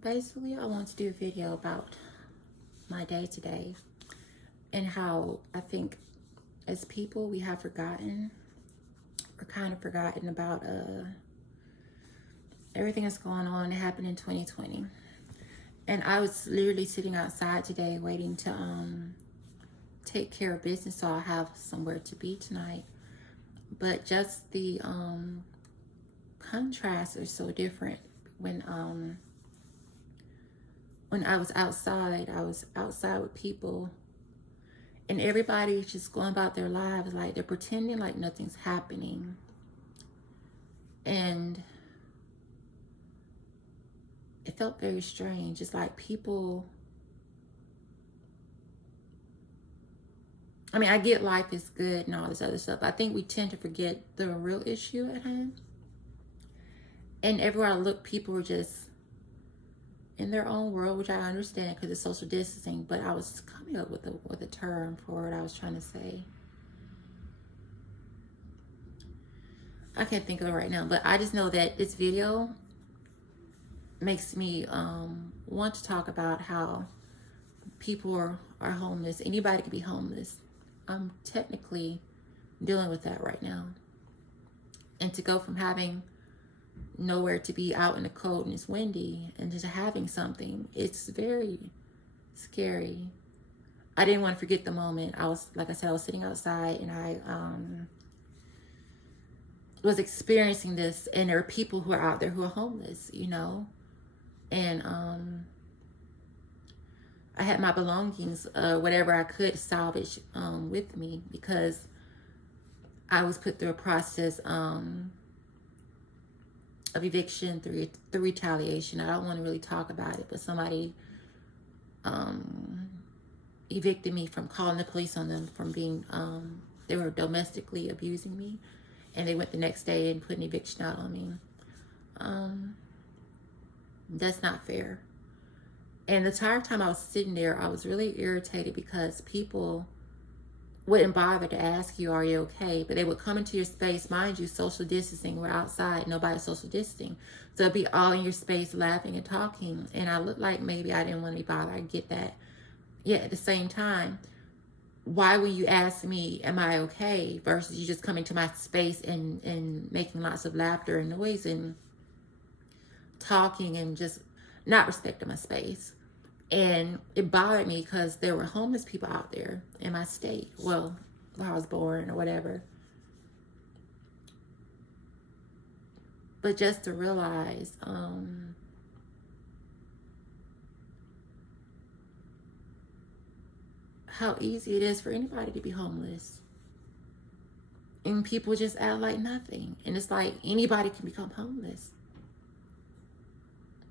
Basically, I want to do a video about my day today and how I think as people we have forgotten or kind of forgotten about everything that's going on that happened in 2020. And I was literally sitting outside today waiting to take care of business so I'll have somewhere to be tonight. But just the contrasts are so different. When I was outside with people and everybody's just going about their lives like they're pretending like nothing's happening. And it felt very strange. It's like people, I mean, I get life is good and all this other stuff. I think we tend to forget the real issue at hand. And everywhere I look, people were just in their own world, which I understand because it's social distancing, but I was coming up with a term for what I was trying to say. I can't think of it right now, but I just know that this video makes me want to talk about how people are homeless. Anybody can be homeless. I'm technically dealing with that right now. And to go from having nowhere to be out in the cold and it's windy and just having something, it's very scary. I didn't want to forget the moment. I was, like I said, I was sitting outside and I was experiencing this, and there are people who are out there who are homeless, you know. And I had my belongings, whatever I could salvage with me, because I was put through a process of eviction through retaliation. I don't want to really talk about it, but somebody evicted me from calling the police on them from being, they were domestically abusing me, and they went the next day and put an eviction out on me. That's not fair. And the entire time I was sitting there, I was really irritated because people wouldn't bother to ask you, are you okay? But they would come into your space, mind you, social distancing. We're outside, nobody's social distancing. So it'd be all in your space laughing and talking. And I looked like maybe I didn't want to be bothered. I get that. Yet at the same time, why would you ask me, am I okay? Versus you just coming to my space and making lots of laughter and noise and talking and just not respecting my space. And it bothered me because there were homeless people out there in my state. Well, where I was born or whatever. But just to realize how easy it is for anybody to be homeless. And people just act like nothing. And it's like anybody can become homeless.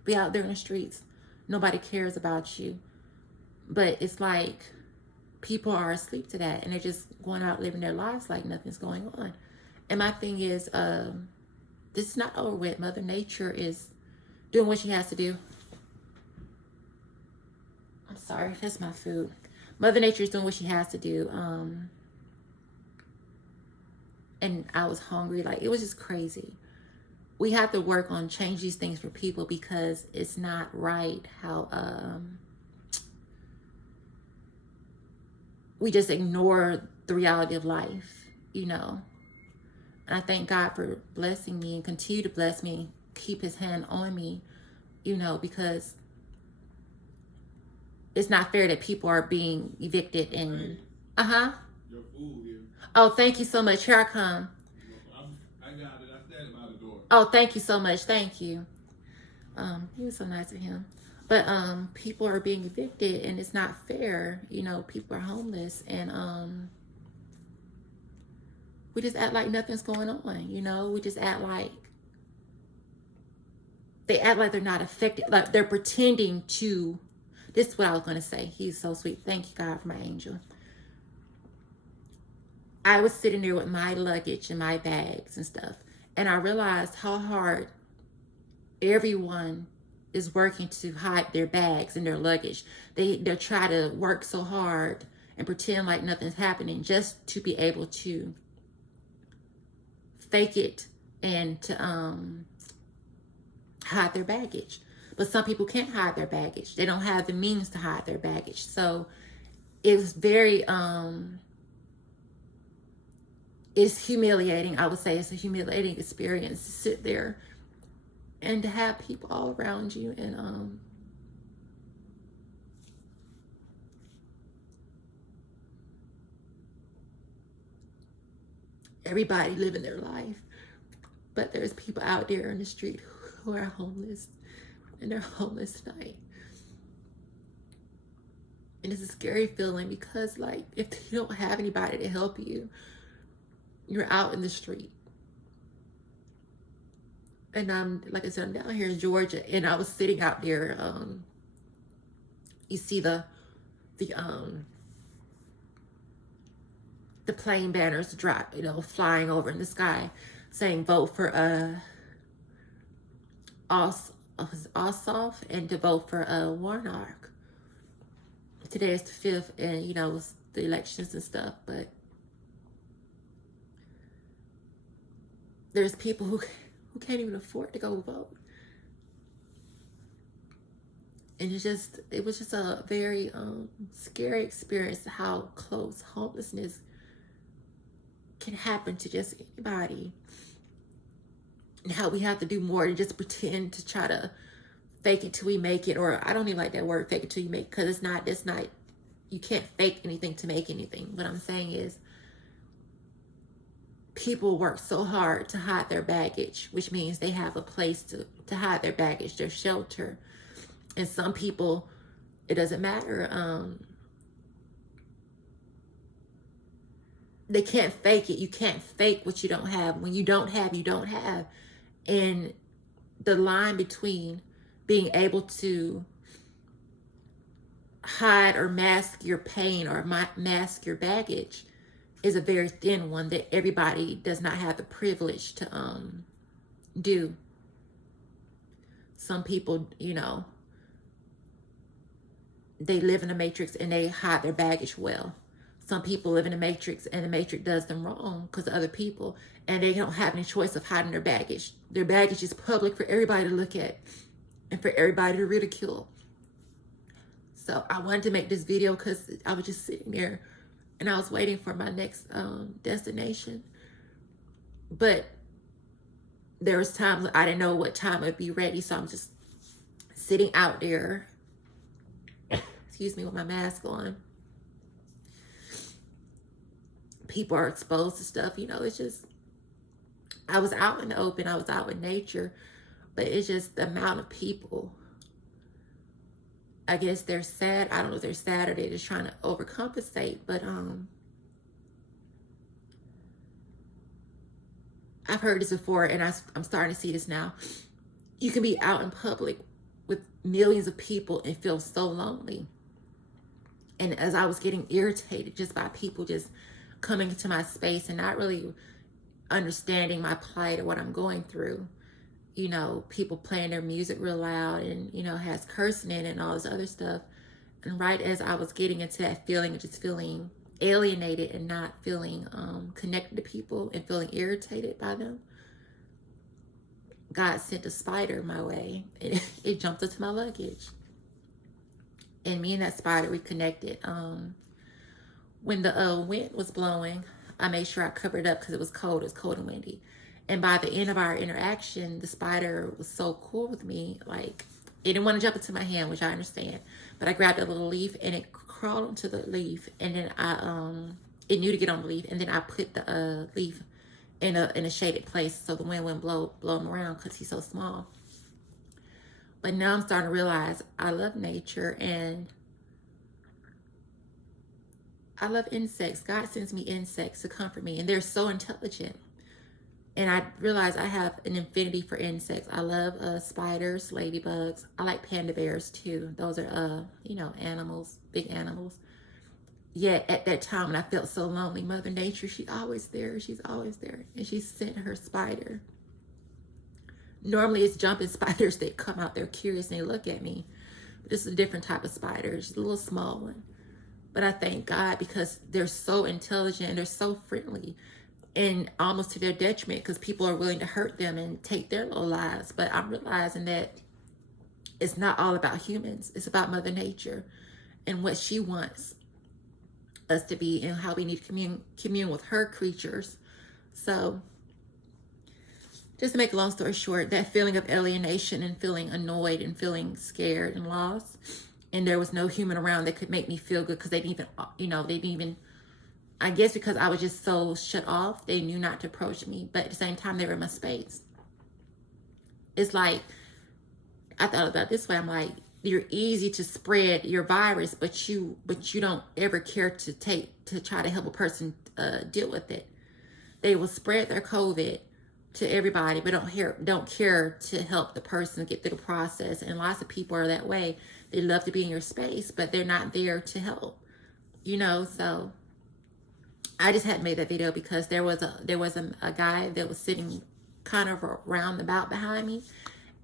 Be out there in the streets. Nobody cares about you. But it's like people are asleep to that. And they're just going out living their lives like nothing's going on. And my thing is, this is not over with. Mother Nature is doing what she has to do. I'm sorry, that's my food. Mother Nature is doing what she has to do. And I was hungry. Like, it was just crazy. We have to work on change these things for people because it's not right how we just ignore the reality of life, you know. And I thank God for blessing me and continue to bless me, keep his hand on me, you know, because it's not fair that people are being evicted and Your food here. Oh, thank you so much. Here I come. I got it. I stand by the door. Oh, thank you so much. Thank you. He was so nice of him. But people are being evicted and it's not fair. You know, people are homeless and we just act like nothing's going on, you know? We just act like they act like they're not affected, like they're pretending to. This is what I was going to say. He's so sweet. Thank you, God, for my angel. I was sitting there with my luggage and my bags and stuff, and I realized how hard everyone is working to hide their bags and their luggage. They're trying to work so hard and pretend like nothing's happening just to be able to fake it and to hide their baggage. But some people can't hide their baggage. They don't have the means to hide their baggage. So it's very, it's humiliating. I would say it's a humiliating experience to sit there and to have people all around you and everybody living their life. But there's people out there in the street who are homeless, and they're homeless tonight. And it's a scary feeling because, like, if you don't have anybody to help you, you're out in the street. And like I said, I'm down here in Georgia, and I was sitting out there. You see the plane banners drop, flying over in the sky, saying vote for Ossoff and to vote for Warnock. Today is the 5th, and it's the elections and stuff, but there's people who can't even afford to go vote. And it was just a very scary experience how close homelessness can happen to just anybody. And how we have to do more than just pretend to try to fake it till we make it. Or I don't even like that word, fake it till you make it, because it's not, you can't fake anything to make anything. What I'm saying is, people work so hard to hide their baggage, which means they have a place to hide their baggage, their shelter. And some people, it doesn't matter. They can't fake it. You can't fake what you don't have. When you don't have, you don't have. And the line between being able to hide or mask your pain or mask your baggage is a very thin one that everybody does not have the privilege to do. Some people, they live in a matrix and they hide their baggage well. Some people live in a matrix and the matrix does them wrong because of other people, and they don't have any choice of hiding their baggage. Their baggage is public for everybody to look at and for everybody to ridicule. So I wanted to make this video because I was just sitting there and I was waiting for my next destination. But there was times I didn't know what time I'd be ready, so I'm just sitting out there, excuse me, with my mask on. People are exposed to stuff, it's just, I was out in the open, I was out in nature, but it's just the amount of people. I guess they're sad. I don't know if they're sad or they're just trying to overcompensate, but I've heard this before, and I'm starting to see this now. You can be out in public with millions of people and feel so lonely. And as I was getting irritated just by people just coming into my space and not really understanding my plight or what I'm going through, people playing their music real loud and, has cursing in it and all this other stuff. And right as I was getting into that feeling of just feeling alienated and not feeling connected to people and feeling irritated by them, God sent a spider my way. It jumped into my luggage. And me and that spider reconnected. When the wind was blowing, I made sure I covered up because it was cold. It was cold and windy. And by the end of our interaction, the spider was so cool with me. Like, it didn't want to jump into my hand, which I understand. But I grabbed a little leaf and it crawled onto the leaf. And then it knew to get on the leaf. And then I put the leaf in a shaded place so the wind wouldn't blow him around because he's so small. But now I'm starting to realize I love nature and I love insects. God sends me insects to comfort me, and they're so intelligent. And I realize I have an affinity for insects. I love spiders, ladybugs. I like panda bears too. Those are, animals, big animals. Yet at that time when I felt so lonely, Mother Nature, she's always there. She's always there. And she sent her spider. Normally it's jumping spiders that come out. They're curious and they look at me. But this is a different type of spider. It's a little small one. But I thank God because they're so intelligent and they're so friendly, and almost to their detriment because people are willing to hurt them and take their little lives. But I'm realizing that It's not all about humans. It's about Mother Nature and what she wants us to be and how we need to commune with her creatures. So just to make a long story short, that feeling of alienation and feeling annoyed and feeling scared and lost, and there was no human around that could make me feel good because they didn't even, they didn't even, I guess because I was just so shut off, they knew not to approach me. But at the same time, they were in my space. It's like, I thought about it this way. I'm like, you're easy to spread your virus, but you don't ever care to try to help a person deal with it. They will spread their COVID to everybody, but don't care to help the person get through the process. And lots of people are that way. They love to be in your space, but they're not there to help. So I just had made that video because there was a guy that was sitting kind of around about behind me,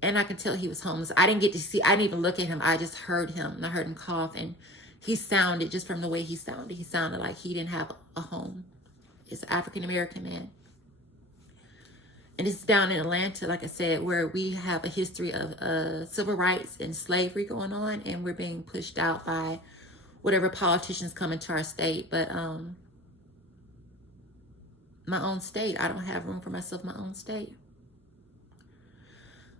and I could tell he was homeless. I didn't even look at him. I just heard him, and I heard him cough, and he sounded, just from the way he sounded like he didn't have a home. It's an African-American man. And it's down in Atlanta, like I said, where we have a history of civil rights and slavery going on, and we're being pushed out by whatever politicians come into our state. But my own state, I don't have room for myself in my own state.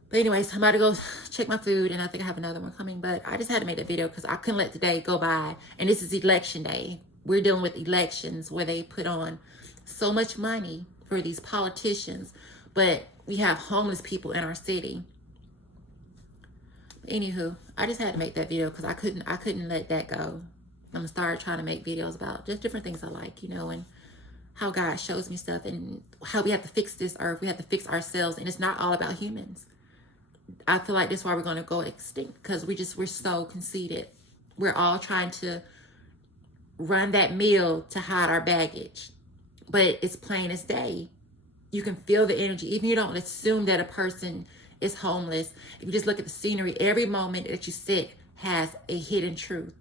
But anyways, I'm about to go check my food, and I think I have another one coming. But I just had to make that video because I couldn't let the day go by. And this is election day. We're dealing with elections where they put on so much money for these politicians, but we have homeless people in our city. But anywho, I just had to make that video because I couldn't let that go. I'm gonna start trying to make videos about just different things I like, and how God shows me stuff, and how we have to fix this earth. We have to fix ourselves, and it's not all about humans. I feel like that's why we're going to go extinct, because we're so conceited. We're all trying to run that mill to hide our baggage, but it's plain as day. You can feel the energy. Even you don't assume that a person is homeless. If you just look at the scenery, every moment that you sit has a hidden truth.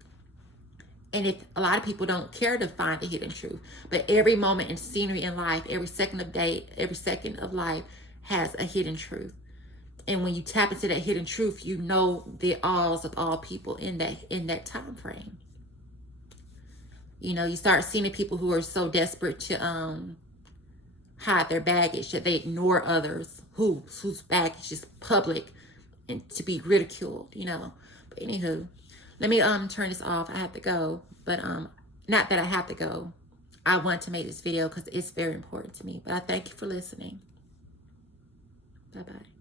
And if a lot of people don't care to find the hidden truth, but every moment in scenery in life, every second of day, every second of life has a hidden truth. And when you tap into that hidden truth, you know the alls of all people in that time frame. You start seeing the people who are so desperate to hide their baggage that they ignore others whose baggage is public and to be ridiculed. But anywho, let me turn this off. I have to go, but not that I have to go. I want to make this video because it's very important to me. But I thank you for listening. Bye-bye.